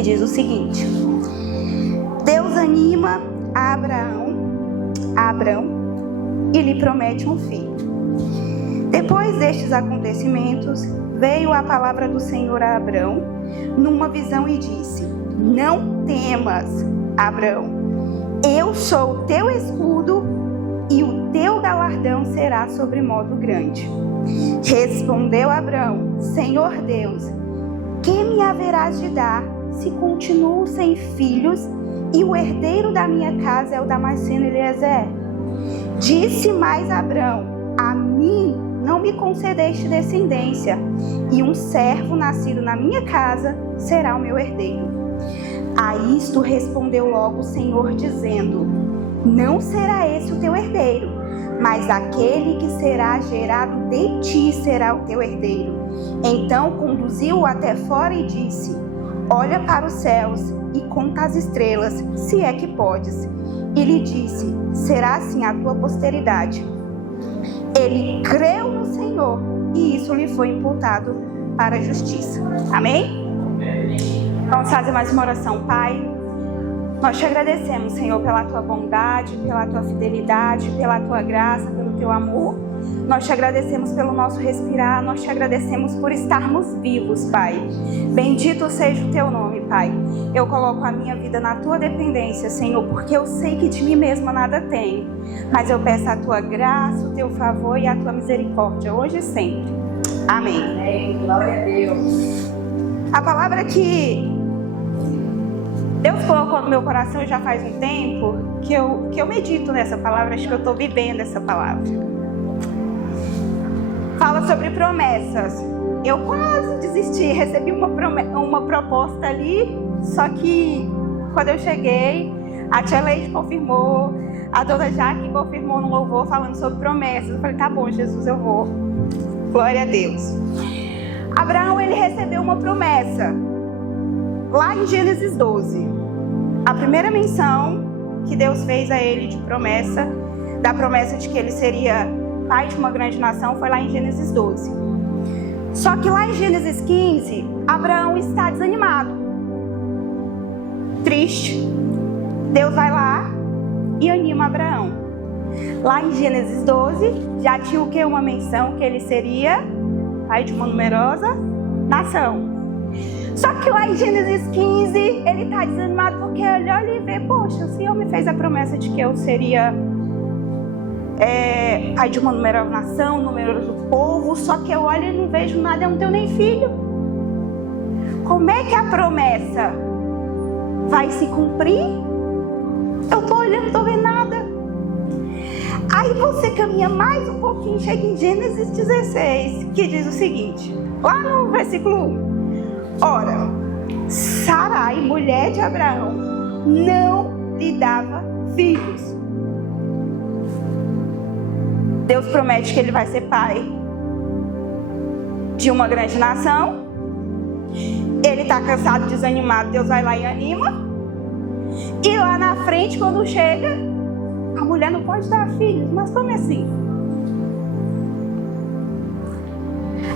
que diz o seguinte: Deus anima a Abrão e lhe promete um filho. Depois destes acontecimentos, veio a palavra do Senhor a Abrão numa visão e disse: Não temas, Abrão, eu sou o teu escudo e o teu galardão será sobremodo grande. Respondeu Abrão: Senhor Deus, que me haverás de dar se continuo sem filhos e o herdeiro da minha casa é o Damasceno Eliezer? Disse mais Abrão: A mim não me concedeste descendência, e um servo nascido na minha casa será o meu herdeiro. A isto respondeu logo o Senhor, dizendo: Não será esse o teu herdeiro, mas aquele que será gerado de ti será o teu herdeiro. Então conduziu-o até fora e disse: Olha para os céus e conta as estrelas, se é que podes. E lhe disse: Será assim a tua posteridade. Ele creu no Senhor e isso lhe foi imputado para a justiça. Amém? Vamos fazer mais uma oração. Pai, nós te agradecemos, Senhor, pela tua bondade, pela tua fidelidade, pela tua graça, pelo teu amor. Nós te agradecemos pelo nosso respirar, nós te agradecemos por estarmos vivos, Pai. Bendito seja o teu nome, Pai. Eu coloco a minha vida na tua dependência, Senhor, porque eu sei que de mim mesma nada tenho. Mas eu peço a tua graça, o teu favor e a tua misericórdia, hoje e sempre. Amém. Amém. Glória a Deus. A palavra que Deus colocou no meu coração já faz um tempo que eu medito nessa palavra, acho que eu estou vivendo essa palavra. Fala sobre promessas. Eu quase desisti, recebi uma proposta ali, só que quando eu cheguei, a tia Leite confirmou, a dona Jaque confirmou no louvor falando sobre promessas. Eu falei: tá bom, Jesus, eu vou. Glória a Deus. Abraão, ele recebeu uma promessa lá em Gênesis 12. A primeira menção que Deus fez a ele de promessa, da promessa de que ele seria pai de uma grande nação, foi lá em Gênesis 12. Só que lá em Gênesis 15, Abraão está desanimado, triste. Deus vai lá e anima Abraão. Lá em Gênesis 12, já tinha o que? Uma menção que ele seria pai de uma numerosa nação. Só que lá em Gênesis 15, ele está desanimado porque ele olha e vê: poxa, o Senhor me fez a promessa de que eu seria pai de uma numerosa nação, numeroso povo, só que eu olho e não vejo nada, eu não tenho nem filho. Como é que a promessa vai se cumprir? Eu estou olhando, não estou vendo nada. Aí você caminha mais um pouquinho, chega em Gênesis 16, que diz o seguinte, lá no versículo 1. Ora, Sarai, mulher de Abraão, não lhe dava filhos. Deus promete que ele vai ser pai de uma grande nação. Ele está cansado, desanimado. Deus vai lá e anima. E lá na frente, quando chega, a mulher não pode dar filhos. Mas como é assim?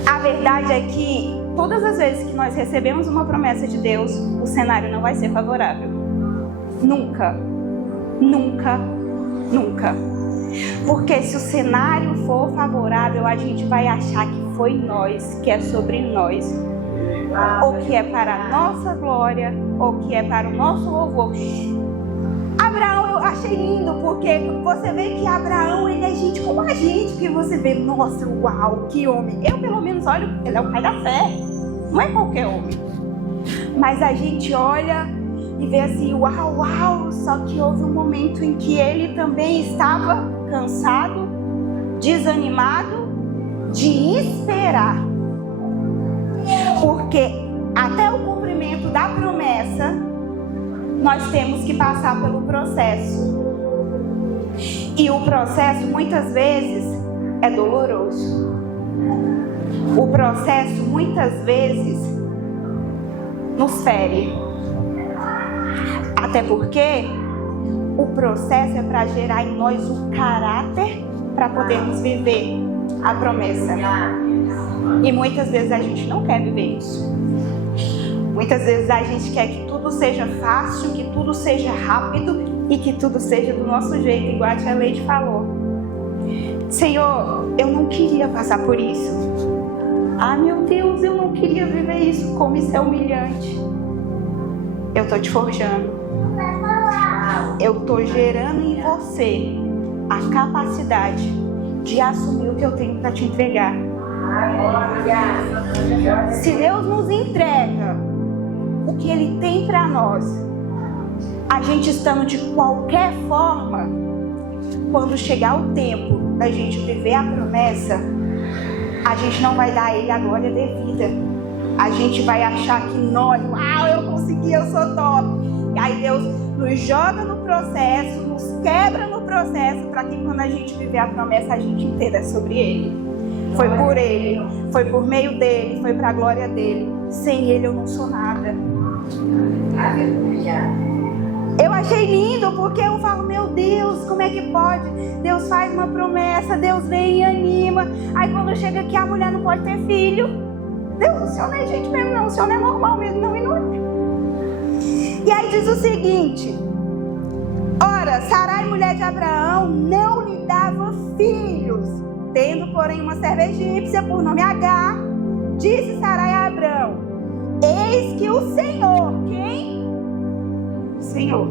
A verdade é que todas as vezes que nós recebemos uma promessa de Deus, o cenário não vai ser favorável. Nunca. Nunca. Nunca. Porque se o cenário for favorável, a gente vai achar que foi nós, que é sobre nós, ou que é para a nossa glória, ou que é para o nosso louvor. Abraão, eu achei lindo, porque você vê que Abraão, ele é gente como a gente, que você vê, nossa, uau, que homem. Eu, pelo menos, olho, ele é o pai da fé, não é qualquer homem. Mas a gente olha e vê assim, uau, uau, só que houve um momento em que ele também estava cansado, desanimado de esperar. Porque até o cumprimento da promessa, nós temos que passar pelo processo. E o processo, muitas vezes, é doloroso. O processo, muitas vezes, nos fere. Até porque o processo é para gerar em nós o caráter para podermos viver a promessa. E muitas vezes a gente não quer viver isso. Muitas vezes a gente quer que tudo seja fácil, que tudo seja rápido e que tudo seja do nosso jeito, igual a tia Leide falou. Senhor, eu não queria passar por isso. Ah, meu Deus, eu não queria viver isso. Como isso é humilhante. Eu estou te forjando. Eu estou gerando em você a capacidade de assumir o que eu tenho para te entregar. Se Deus nos entrega o que Ele tem para nós, a gente estando de qualquer forma, quando chegar o tempo da gente viver a promessa, a gente não vai dar a Ele a glória devida. A gente vai achar que nós, uau, eu consegui, eu sou top. E aí Deus nos joga no processo, nos quebra no processo, para que quando a gente viver a promessa, a gente entenda sobre Ele. Foi por Ele, foi por meio dEle, foi para a glória dEle. Sem Ele eu não sou nada. Eu achei lindo, porque eu falo, meu Deus, como é que pode? Deus faz uma promessa, Deus vem e anima. Aí quando chega aqui, a mulher não pode ter filho. Deus, o Senhor não é gente mesmo não, o Senhor não é normal mesmo, não, e não é. E aí diz o seguinte: ora, Sarai, mulher de Abraão, não lhe dava filhos, tendo, porém, uma serva egípcia por nome Agar. Disse Sarai a Abraão: eis que o Senhor, quem? O Senhor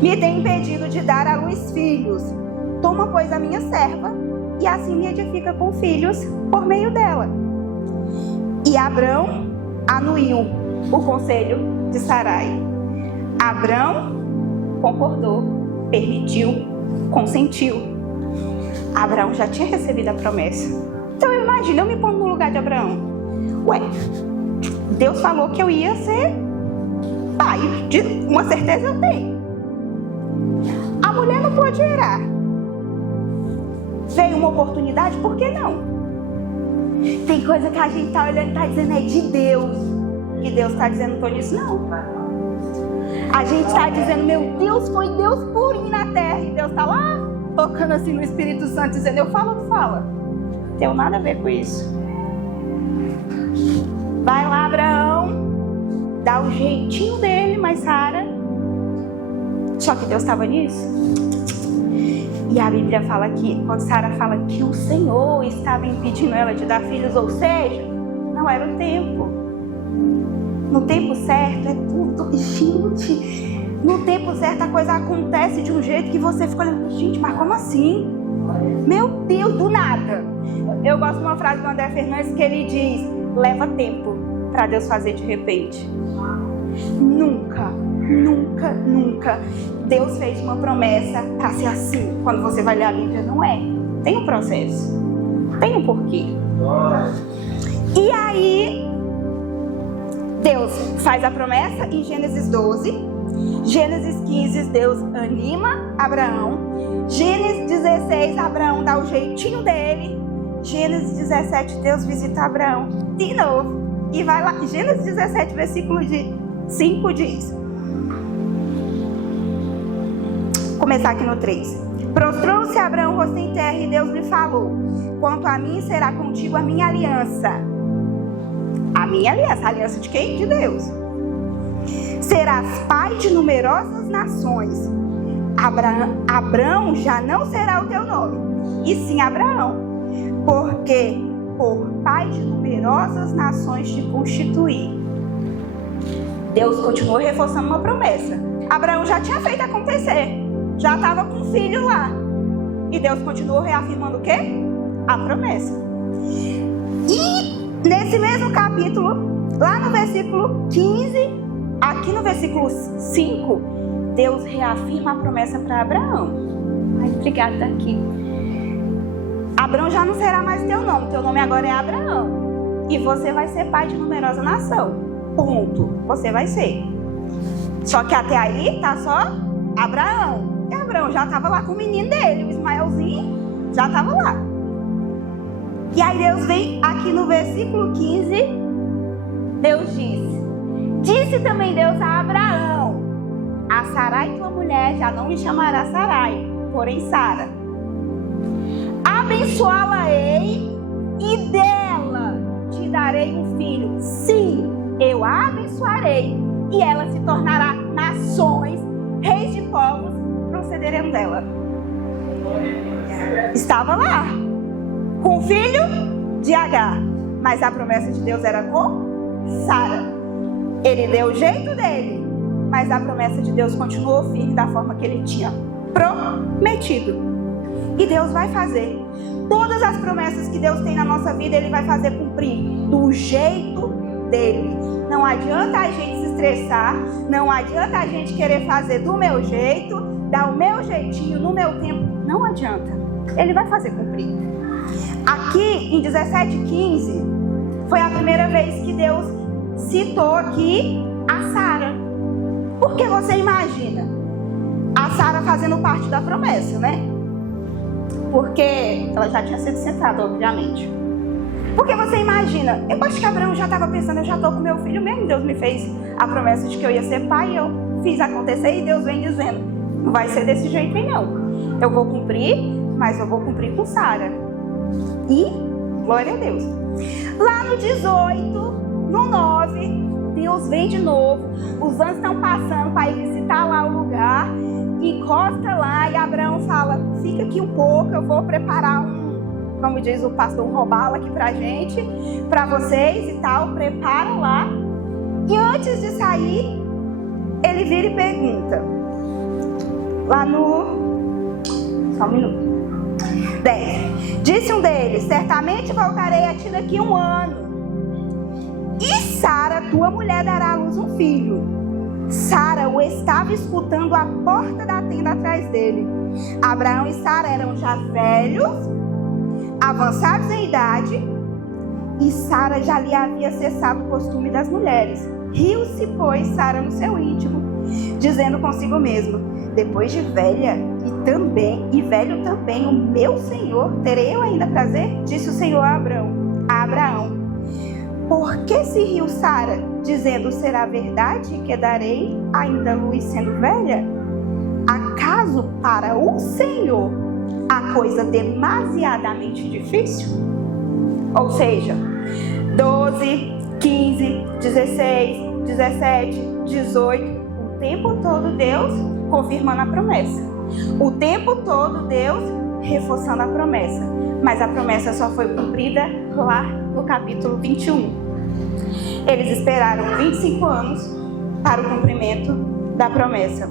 me tem impedido de dar à luz filhos. Toma, pois, a minha serva, e assim me edifica com filhos por meio dela. E Abrão anuiu o conselho de Sarai. Abrão concordou, permitiu, consentiu. Abraão já tinha recebido a promessa. Então eu imagino, eu me ponho no lugar de Abraão. Ué, Deus falou que eu ia ser pai, uma certeza eu tenho. A mulher não pôde gerar. Veio uma oportunidade, por que não? Tem coisa que a gente está olhando e está dizendo é de Deus. E Deus está dizendo, não estou nisso não. A gente está dizendo, meu Deus, foi Deus purinho na terra. E Deus está lá, tocando assim no Espírito Santo, dizendo, eu falo ou não fala? Não tem nada a ver com isso. Vai lá, Abraão, dá o jeitinho dele, mas Sara. Só que Deus estava nisso. E a Bíblia fala que, quando Sara fala que o Senhor estava impedindo ela de dar filhos, ou seja, não era o tempo. No tempo certo é tudo, gente. No tempo certo a coisa acontece de um jeito que você fica olhando, gente, mas como assim? Meu Deus, do nada. Eu gosto de uma frase do André Fernandes que ele diz, leva tempo para Deus fazer de repente. Nunca, nunca, nunca Deus fez uma promessa para ser assim. Quando você vai ler a Bíblia, não é. Tem um processo, tem um porquê. E aí Deus faz a promessa em Gênesis 12. Gênesis 15, Deus anima Abraão. Gênesis 16, Abraão dá o jeitinho dele. Gênesis 17, Deus visita Abraão de novo. E vai lá, Gênesis 17, versículo 5 diz. Vou começar aqui no 3. Prostrou-se Abraão rosto em terra e Deus lhe falou: quanto a mim será contigo a minha aliança. A minha aliança, a aliança de quem? De Deus. Serás pai de numerosas nações. Abrão já não será o teu nome, e sim Abraão, porque por pai de numerosas nações te constituí. Deus continuou reforçando uma promessa. Abraão já tinha feito acontecer, já estava com um filho lá, e Deus continuou reafirmando o quê? A promessa. E nesse mesmo capítulo, lá no versículo 15, aqui no versículo 5, Deus reafirma a promessa para Abraão. Ai, obrigada daqui. Abraão já não será mais teu nome agora é Abraão. E você vai ser pai de numerosa nação. Ponto. Você vai ser. Só que até aí tá só Abraão. E Abraão já estava lá com o menino dele, o Ismaelzinho, já estava lá. E aí Deus vem aqui no versículo 15, Deus disse também Deus a Abraão: a Sarai tua mulher já não me chamará Sarai, porém Sara. Abençoá-la-ei e dela te darei um filho. Sim, eu a abençoarei e ela se tornará nações, reis de povos procederão dela. Estava lá, com o filho de Agar, mas a promessa de Deus era com Sara. Ele deu o jeito dele, mas a promessa de Deus continuou firme da forma que ele tinha prometido. E Deus vai fazer. Todas as promessas que Deus tem na nossa vida, Ele vai fazer cumprir do jeito dele. Não adianta a gente se estressar, não adianta a gente querer fazer do meu jeito, dar o meu jeitinho, no meu tempo. Não adianta. Ele vai fazer cumprir. Aqui em 17:15 foi a primeira vez que Deus citou aqui a Sara. Porque você imagina a Sara fazendo parte da promessa, né? Porque ela já tinha sido sentada, obviamente. Porque você imagina, eu acho que Abraão já estava pensando, eu já estou com meu filho mesmo, Deus me fez a promessa de que eu ia ser pai, eu fiz acontecer e Deus vem dizendo, não vai ser desse jeito aí não. Eu vou cumprir, mas eu vou cumprir com Sara. E, glória a Deus. Lá no 18, no 9, Deus vem de novo, os anos estão passando para ir visitar lá o lugar, encosta lá e Abraão fala, fica aqui um pouco, eu vou preparar como diz o pastor, um robalo aqui pra gente, pra vocês e tal, prepara lá. E antes de sair, ele vira e pergunta, lá no, só um minuto, 10, disse um deles, certamente voltarei a ti daqui 1 ano, e Sara, tua mulher, dará à luz um filho. Sara o estava escutando à porta da tenda atrás dele. Abraão e Sara eram já velhos, avançados em idade, e Sara já lhe havia cessado o costume das mulheres. Riu-se, pois, Sara no seu íntimo, dizendo consigo mesmo, depois de velha e velho também, o meu senhor, terei eu ainda prazer? Disse o Senhor a Abraão. Por que se riu Sara, dizendo, será verdade que darei ainda luz sendo velha? Acaso para o Senhor a coisa demasiadamente difícil? Ou seja, 12, 15, 16, 17, 18, o tempo todo Deus confirmando a promessa. O tempo todo Deus reforçando a promessa. Mas a promessa só foi cumprida lá no capítulo 21. Eles esperaram 25 anos para o cumprimento da promessa.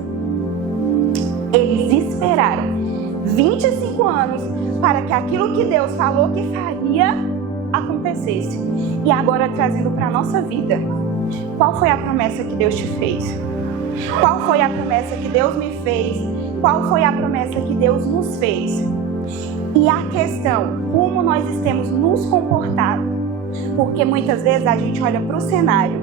Eles esperaram 25 anos para que aquilo que Deus falou que faria acontecesse. E agora trazendo para a nossa vida, qual foi a promessa que Deus te fez? Qual foi a promessa que Deus me fez? Qual foi a promessa que Deus nos fez? E a questão, como nós temos nos comportado? Porque muitas vezes a gente olha para o cenário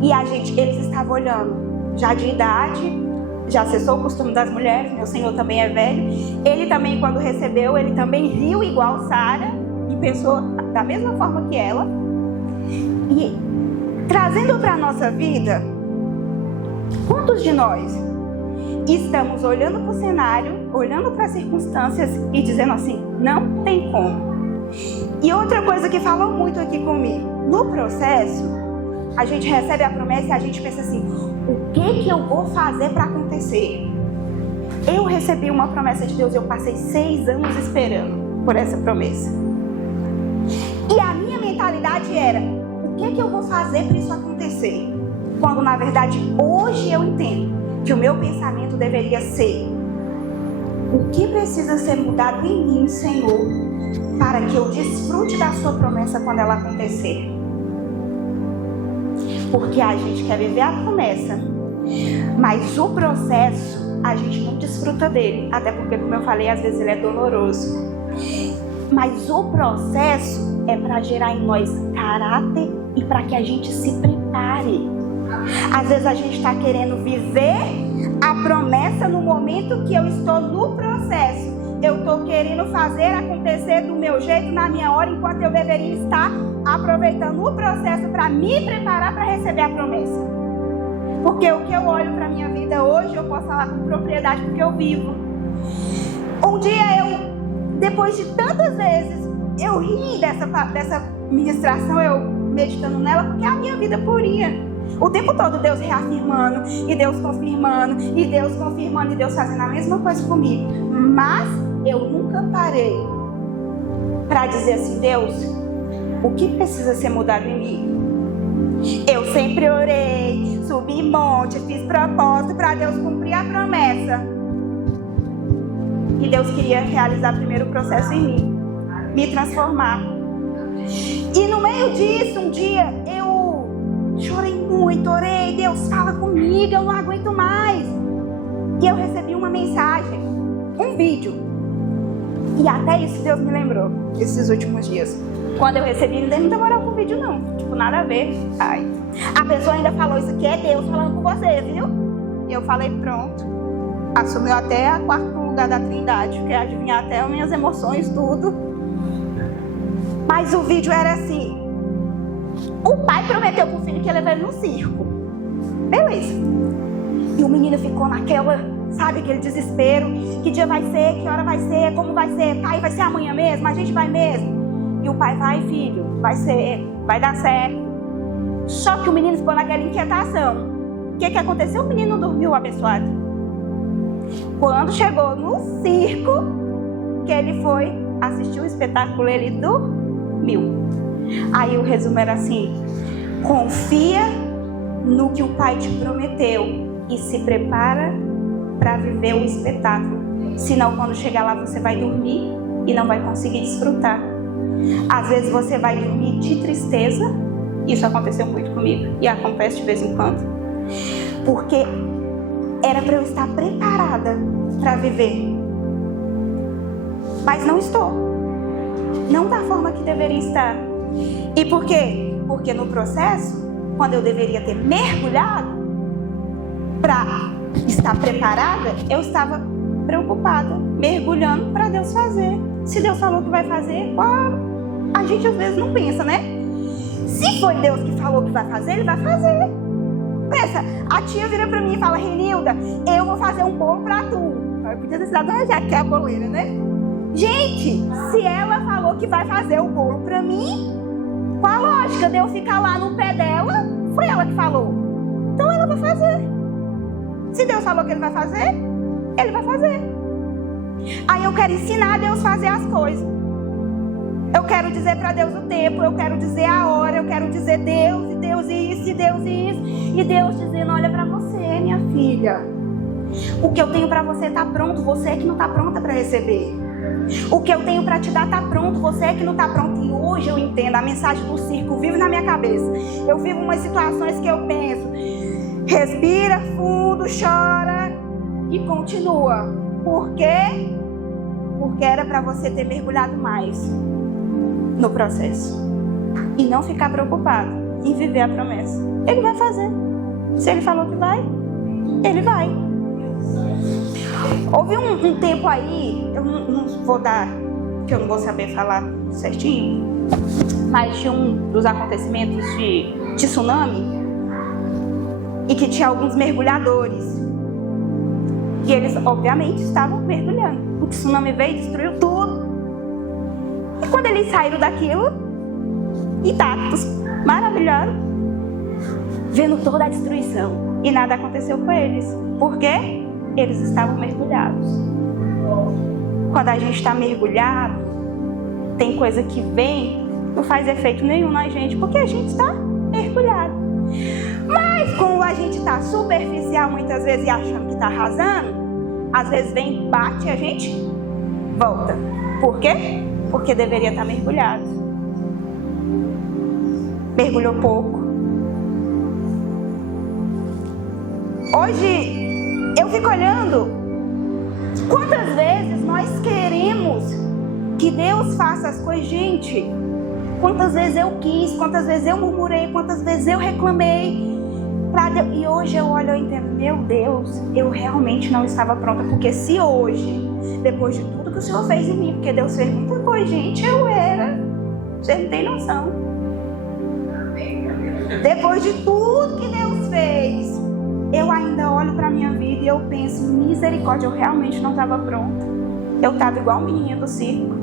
e eles estavam olhando já de idade, já cessou o costume das mulheres, meu Senhor também é velho. Ele também, quando recebeu, ele também riu igual Sara e pensou da mesma forma que ela. E trazendo para a nossa vida, quantos de nós estamos olhando para o cenário, olhando para as circunstâncias e dizendo assim, não tem como? E outra coisa que falou muito aqui comigo, no processo, a gente recebe a promessa e a gente pensa assim, o que eu vou fazer para acontecer? Eu recebi uma promessa de Deus, eu passei 6 anos esperando por essa promessa. E a minha mentalidade era, o que eu vou fazer para isso acontecer? Quando na verdade hoje eu entendo que o meu pensamento deveria ser, o que precisa ser mudado em mim, Senhor, para que eu desfrute da sua promessa quando ela acontecer? Porque a gente quer viver a promessa, mas o processo a gente não desfruta dele, até porque, como eu falei, às vezes ele é doloroso. Mas o processo é para gerar em nós caráter e para que a gente se prepare. Às vezes a gente está querendo viver a promessa no momento que eu estou no processo. Eu estou querendo fazer acontecer do meu jeito, na minha hora, enquanto eu deveria estar aproveitando o processo para me preparar para receber a promessa. Porque o que eu olho para a minha vida hoje, eu posso falar com propriedade porque eu vivo. Um dia depois de tantas vezes, eu ri dessa ministração, meditando nela, porque é a minha vida purinha. O tempo todo Deus reafirmando, e Deus confirmando, e Deus confirmando, e Deus fazendo a mesma coisa comigo. Mas eu nunca parei para dizer assim: Deus, o que precisa ser mudado em mim? Eu sempre orei, subi monte, fiz propósito para Deus cumprir a promessa. E Deus queria realizar primeiro o processo em mim, me transformar. E no meio disso, um dia eu chorei muito, orei: Deus, fala comigo, eu não aguento mais. E eu recebi uma mensagem, um vídeo. E até isso Deus me lembrou, esses últimos dias. Quando eu recebi, não demorou com o vídeo não, tipo, nada a ver. Ai. A pessoa ainda falou: isso aqui é Deus falando com você, viu? E eu falei: pronto. Assumiu até a quarto lugar da Trindade, quer adivinhar até as minhas emoções, tudo. Mas o vídeo era assim: o pai prometeu pro filho que ia levar ele no circo. Beleza. E o menino ficou naquela, sabe, aquele desespero: que dia vai ser, que hora vai ser, como vai ser? Pai, vai ser amanhã mesmo? A gente vai mesmo? E o pai: vai, filho, vai ser, vai dar certo. Só que o menino ficou naquela inquietação. O que aconteceu? O menino não dormiu, abençoado. Quando chegou no circo, que ele foi assistir o espetáculo, ele dormiu. Aí o resumo era assim: confia no que o pai te prometeu e se prepara para viver o espetáculo. Senão, quando chegar lá, você vai dormir e não vai conseguir desfrutar. Às vezes você vai dormir de tristeza. Isso aconteceu muito comigo e acontece de vez em quando. Porque era para eu estar preparada para viver. Mas não estou. Não da forma que deveria estar. E por quê? Porque no processo, quando eu deveria ter mergulhado para estar preparada, eu estava preocupada, mergulhando para Deus fazer. Se Deus falou que vai fazer, claro, a gente às vezes não pensa, né? Se foi Deus que falou que vai fazer, Ele vai fazer. Pensa, a tia vira pra mim e fala: Renilda, eu vou fazer um bolo pra tu. Eu podia ter dado uma jaqueta, a boleira, né? Gente, se ela falou que vai fazer o bolo pra mim, qual a lógica de eu ficar lá no pé dela? Foi ela que falou. Então ela vai fazer. Se Deus falou que Ele vai fazer, Ele vai fazer. Aí eu quero ensinar a Deus a fazer as coisas. Eu quero dizer para Deus o tempo, eu quero dizer a hora, eu quero dizer Deus, e Deus isso, e Deus isso. E Deus dizendo: olha para você, minha filha. O que eu tenho para você está pronto, você é que não está pronta para receber. O que eu tenho para te dar está pronto, você é que não está pronto. E hoje eu entendo, a mensagem do circo vive na minha cabeça. Eu vivo umas situações que eu penso: respira fundo, chora e continua. Por quê? Porque era para você ter mergulhado mais no processo e não ficar preocupado em viver a promessa. Ele vai fazer. Se Ele falou que vai, Ele vai. Houve um tempo aí, eu não vou dar, que eu não vou saber falar certinho, mas de um dos acontecimentos de tsunami, e que tinha alguns mergulhadores, e eles obviamente estavam mergulhando. O tsunami veio e destruiu tudo. E quando eles saíram daquilo, intactos, maravilhosos, vendo toda a destruição, e nada aconteceu com eles. Por quê? Eles estavam mergulhados. Quando a gente está mergulhado, tem coisa que vem, não faz efeito nenhum na gente, porque a gente está mergulhado. Mas como a gente está superficial muitas vezes e achando que está arrasando, às vezes vem, bate e a gente volta. Por quê? Porque deveria estar mergulhado. Mergulhou pouco. Hoje eu fico olhando quantas vezes nós queremos que Deus faça as coisas. Gente, quantas vezes eu quis, quantas vezes eu murmurei, quantas vezes eu reclamei pra Deus. E hoje eu olho e entendo: meu Deus, eu realmente não estava pronta. Porque se hoje, depois de tudo que o Senhor fez em mim, porque Deus fez muita coisa, gente, eu era, você não tem noção. Depois de tudo que Deus fez, eu ainda olho para a minha vida e eu penso: misericórdia, eu realmente não estava pronta. Eu estava igual a menininha do circo.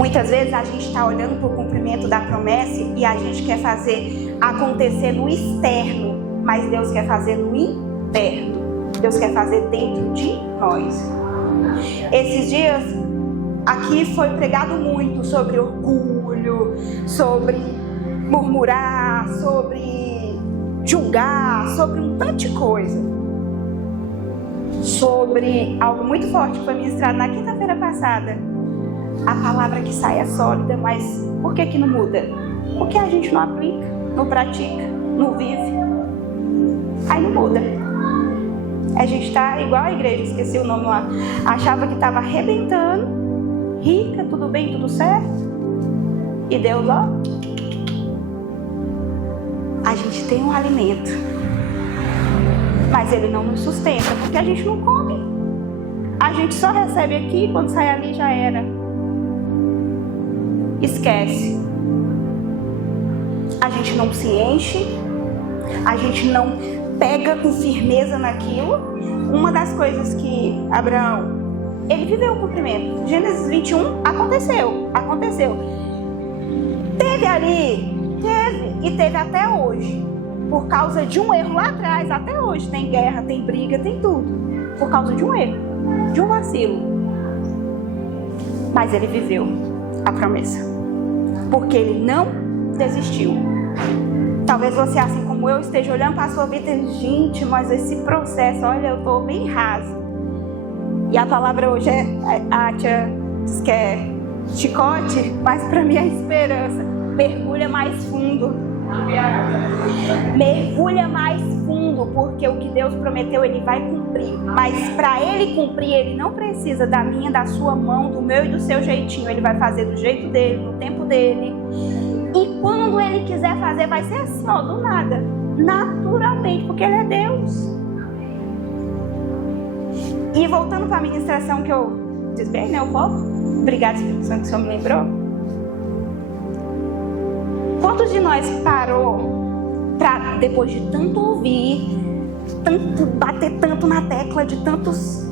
Muitas vezes a gente está olhando para o cumprimento da promessa e a gente quer fazer acontecer no externo, mas Deus quer fazer no interno. Deus quer fazer dentro de nós. Esses dias aqui foi pregado muito sobre orgulho, sobre murmurar, sobre julgar, sobre um tanto de coisa. Sobre algo muito forte que foi ministrado na quinta-feira passada. A palavra que sai é sólida, mas por que não muda? Porque a gente não aplica, não pratica, não vive. Aí não muda. A gente está igual a igreja, esqueci o nome lá. Achava que estava arrebentando, rica, tudo bem, tudo certo. E Deus, ó, a gente tem um alimento, mas Ele não nos sustenta, porque a gente não come. A gente só recebe aqui, quando sai ali já era. Esquece. A gente não se enche, a gente não pega com firmeza naquilo. Uma das coisas que Abraão, ele viveu o cumprimento. Gênesis 21, aconteceu. Teve ali, e teve até hoje. Por causa de um erro lá atrás, até hoje tem guerra, tem briga, tem tudo. Por causa de um erro, de um vacilo. Mas ele viveu a promessa. Porque ele não desistiu. Talvez você, assim como eu, esteja olhando para a sua vida e gente, mas esse processo, olha, eu estou bem raso. E a palavra hoje a tia diz que é chicote, mas para mim é esperança. Mergulha mais fundo. Mergulha mais fundo, porque o que Deus prometeu Ele vai cumprir. Mas para Ele cumprir, Ele não precisa da minha, da sua mão, do meu e do seu jeitinho. Ele vai fazer do jeito dele, no tempo dele. E quando Ele quiser fazer, vai ser assim, ó, do nada, naturalmente, porque Ele é Deus. E voltando para a ministração que eu desviei, né, o foco. Obrigada, Espírito Santo, que o Senhor me lembrou. Quantos de nós parou para, depois de tanto ouvir, tanto bater tanto na tecla de tantos...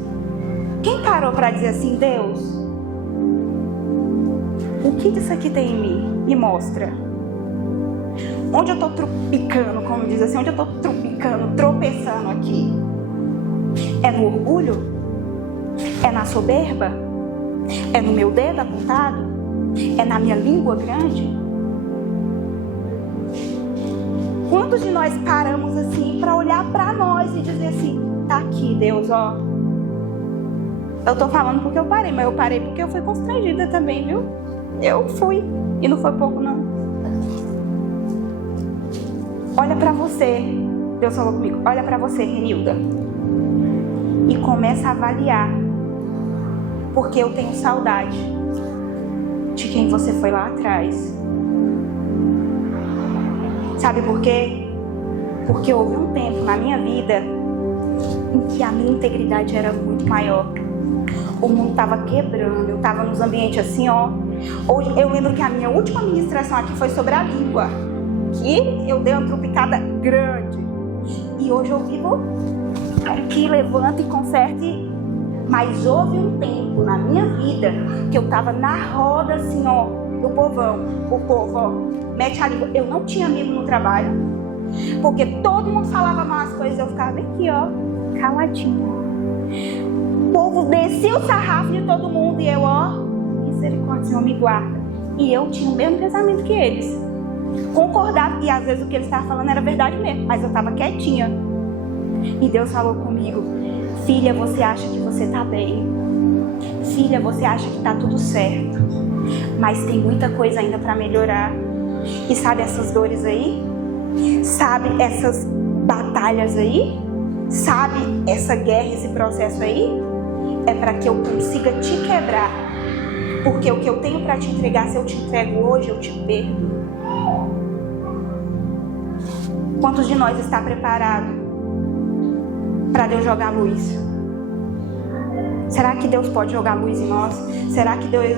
Quem parou para dizer assim, Deus, o que disso aqui tem em mim? Me mostra. Onde eu estou tropicando, como diz assim, onde eu estou tropeçando aqui? É no orgulho? É na soberba? É no meu dedo apontado? É na minha língua grande? Quantos de nós paramos assim para olhar para nós e dizer assim, tá aqui Deus, ó. Eu tô falando porque eu parei, mas eu parei porque eu fui constrangida também, viu? Eu fui, e não foi pouco não. Olha para você, Deus falou comigo, olha para você, Renilda, e começa a avaliar, porque eu tenho saudade de quem você foi lá atrás. Sabe por quê? Porque houve um tempo na minha vida em que a minha integridade era muito maior. O mundo estava quebrando, eu estava nos ambientes assim, ó. Hoje, eu lembro que a minha última ministração aqui foi sobre a língua, que eu dei uma tropicada grande. E hoje eu vivo aqui, levanto e conserte. Mas houve um tempo na minha vida que eu estava na roda assim, ó, do povão. O povo, ó, mete a língua. Eu não tinha amigo no trabalho, porque todo mundo falava mal as coisas, eu ficava bem aqui, ó, caladinha. O povo descia o sarrafo de todo mundo e eu, ó, misericórdia, Senhor, me guarda. E eu tinha o mesmo pensamento que eles. Concordava, e às vezes o que eles estavam falando era verdade mesmo, mas eu estava quietinha. E Deus falou comigo, filha, você acha que você está bem? Filha, você acha que está tudo certo? Mas tem muita coisa ainda para melhorar. E sabe essas dores aí? Sabe essas batalhas aí? Sabe essa guerra, esse processo aí? É para que eu consiga te quebrar. Porque o que eu tenho para te entregar, se eu te entrego hoje, eu te perdo. Quantos de nós está preparado para Deus jogar luz? Será que Deus pode jogar luz em nós? Será que Deus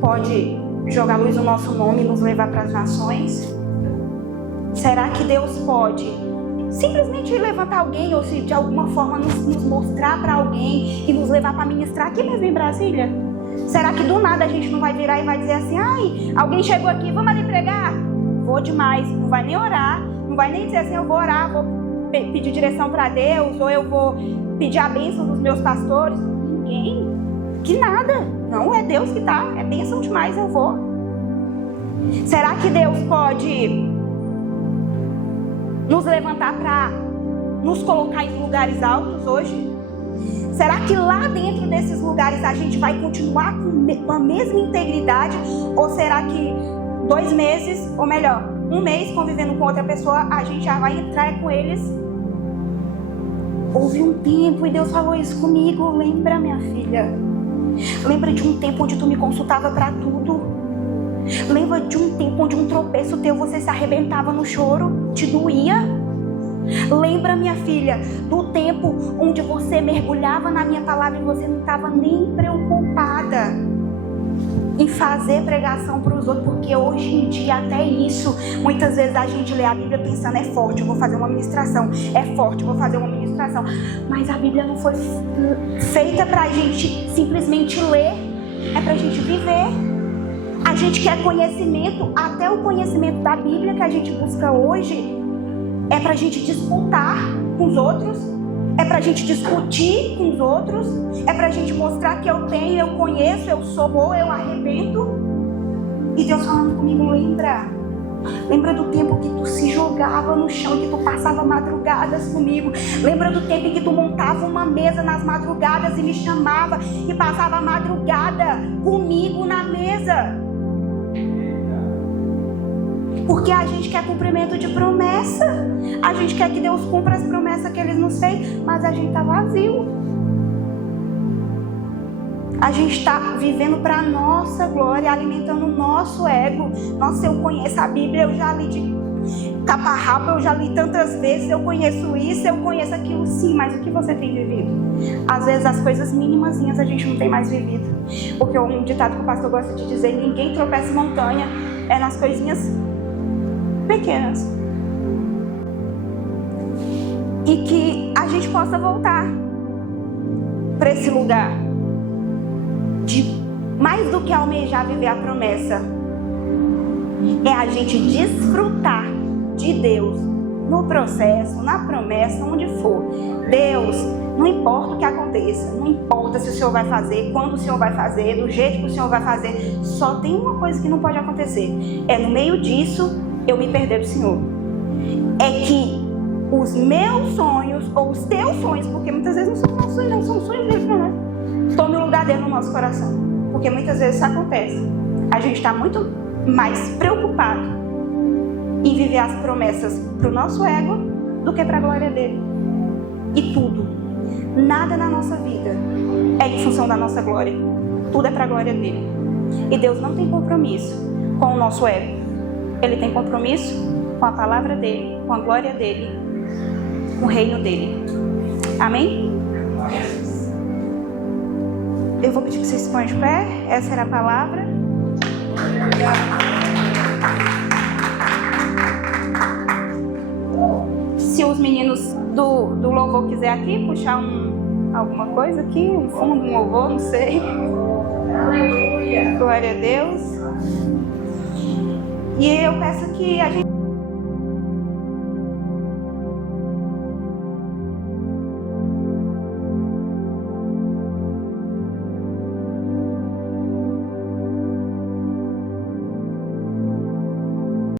pode jogar luz no nosso nome e nos levar para as nações? Será que Deus pode simplesmente levantar alguém, ou se de alguma forma nos mostrar para alguém e nos levar para ministrar aqui mesmo em Brasília? Será que do nada a gente não vai virar e vai dizer assim: ai, alguém chegou aqui, vamos ali pregar? Vou demais. Não vai nem orar, não vai nem dizer assim: eu vou orar, vou pedir direção para Deus, ou eu vou pedir a bênção dos meus pastores. Ninguém, que nada. Não, é Deus que tá, é bênção demais, eu vou. Será que Deus pode nos levantar para nos colocar em lugares altos hoje? Será que lá dentro desses lugares a gente vai continuar com a mesma integridade? Ou será que 2 meses, ou melhor, 1 mês convivendo com outra pessoa, a gente já vai entrar com eles? Houve um tempo e Deus falou isso comigo. Lembra, minha filha? Lembra de um tempo onde tu me consultava para tudo? Lembra de um tempo onde um tropeço teu você se arrebentava no choro? Te doía? Lembra, minha filha, do tempo onde você mergulhava na minha palavra e você não estava nem preocupada em fazer pregação para os outros? Porque hoje em dia até isso, muitas vezes a gente lê a Bíblia pensando: é forte, eu vou fazer uma ministração, é forte, eu vou fazer uma ministração. Mas a Bíblia não foi feita para a gente simplesmente ler, é para a gente viver. A gente quer conhecimento, até o conhecimento da Bíblia que a gente busca hoje é pra gente disputar com os outros, é pra gente discutir com os outros, é pra gente mostrar que eu tenho, eu conheço, eu sou boa, eu arrebento. E Deus falando comigo: lembra do tempo que tu se jogava no chão, que tu passava madrugadas comigo. Lembra do tempo em que tu montava uma mesa nas madrugadas e me chamava e passava a madrugada comigo na mesa. Porque a gente quer cumprimento de promessa. A gente quer que Deus cumpra as promessas que Ele nos fez, mas a gente está vazio. A gente está vivendo para a nossa glória, alimentando o nosso ego. Nossa, eu conheço a Bíblia, eu já li de capa-rapa, eu já li tantas vezes, eu conheço isso, eu conheço aquilo. Sim, mas o que você tem vivido? Às vezes as coisas mínimazinhas a gente não tem mais vivido. Porque um ditado que o pastor gosta de dizer: ninguém tropeça em montanha, é nas coisinhas pequenas. E que a gente possa voltar para esse lugar de mais do que almejar viver a promessa, é a gente desfrutar de Deus no processo, na promessa, onde for. Deus, não importa o que aconteça, não importa se o Senhor vai fazer, quando o Senhor vai fazer, do jeito que o Senhor vai fazer, só tem uma coisa que não pode acontecer: é no meio disso eu me perder do Senhor. É que os meus sonhos, ou os teus sonhos, porque muitas vezes não são nossos sonhos, não, são sonhos dele, né? Tome o lugar dele no nosso coração. Porque muitas vezes isso acontece. A gente está muito mais preocupado em viver as promessas para o nosso ego do que para a glória dele. E tudo, nada na nossa vida é em função da nossa glória. Tudo é para a glória dele. E Deus não tem compromisso com o nosso ego. Ele tem compromisso com a palavra dele, com a glória dele, com o reino dele. Amém? Eu vou pedir que vocês se ponham de pé. Essa era a palavra. Se os meninos do louvor quiser aqui puxar alguma coisa aqui, um fundo, um louvor, não sei. Glória a Deus. E eu peço que a gente